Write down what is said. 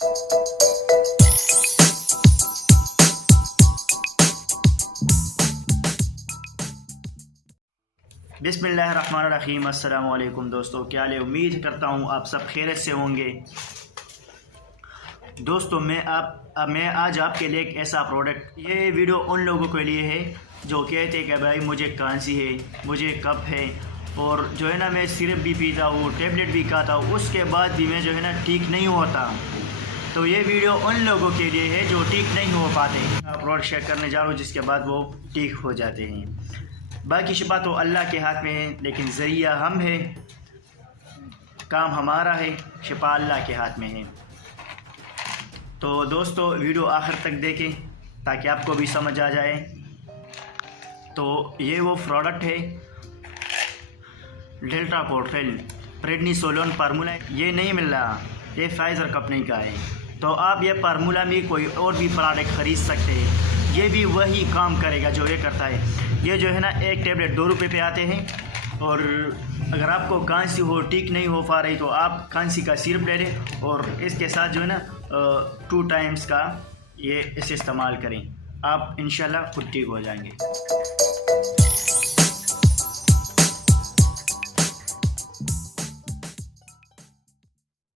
बिस्मिल्लाहिर्रहमानिर्रहीम। अस्सलामु अलैकुम दोस्तों, क्या हाल है? उम्मीद करता हूँ आप सब खैरियत से होंगे। दोस्तों मैं आज आपके लिए एक ऐसा प्रोडक्ट, ये वीडियो उन लोगों के लिए है जो कहते हैं कि भाई मुझे खांसी है, मुझे कफ है, और जो है ना मैं सिरप भी पीता हूँ, टेबलेट भी खाता हूँ, उसके बाद भी मैं जो है ना ठीक नहीं होता। तो ये वीडियो उन लोगों के लिए है जो ठीक नहीं हो पाते। प्रोडक्ट शेयर करने जा रहा हूँ जिसके बाद वो ठीक हो जाते हैं। बाकी शिफा तो अल्लाह के हाथ में है, लेकिन ज़रिया हम है, काम हमारा है, शिफा अल्लाह के हाथ में है। तो दोस्तों वीडियो आखिर तक देखें ताकि आपको भी समझ आ जाए। तो ये वो प्रोडक्ट है डेल्टा कोर्टेल प्रेडनिसोलोन फार्मूला। ये नहीं मिल रहा, ये फाइज़र कंपनी का है। तो आप ये फार्मूला में कोई और भी प्रोडक्ट ख़रीद सकते हैं, ये भी वही काम करेगा जो ये करता है। ये जो है ना एक टेबलेट 2 रुपये पे आते हैं, और अगर आपको खांसी हो, ठीक नहीं हो पा रही, तो आप खांसी का सिरप ले लें और इसके साथ जो है ना 2 टाइम्स का ये इसे इस्तेमाल करें, आप इंशाल्लाह खुद ठीक हो जाएंगे।